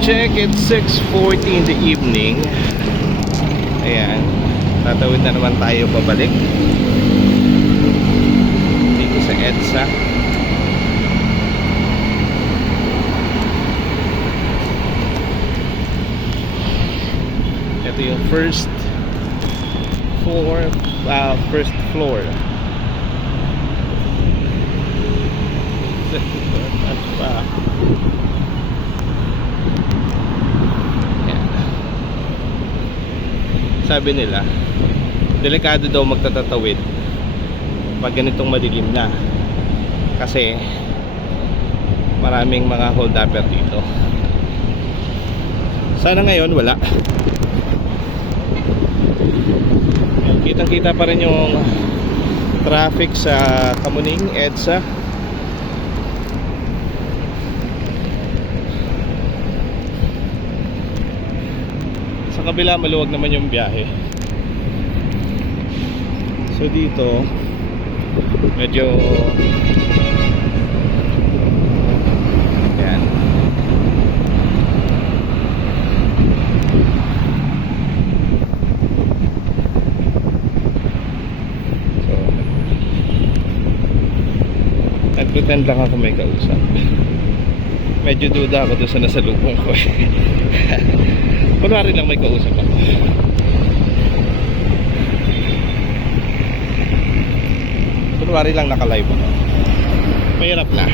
check, it's 6:40 in the evening. Ayan, tatawid na naman tayo pabalik dito sa EDSA. Ito yung first floor. Sabi nila, delikado daw magtatatawid pag ganitong madilim na, kasi maraming mga hold upper dito. Sana ngayon wala. Kitang kita pa rin yung traffic sa Kamuning, EDSA. Sa kabila maluwag naman yung biyahe. So dito medyo yan. So nag-pretend lang ako may kausap. Medyo duda ako doon sa nasalubong ko. Kunwari lang may kausap ako. Kunwari lang naka-live ako. Mahirap na.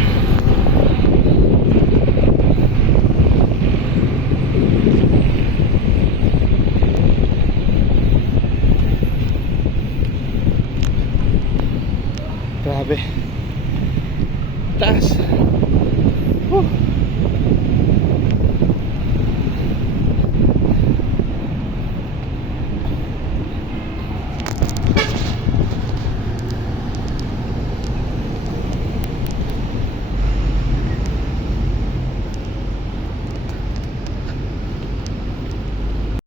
Grabe. Taas.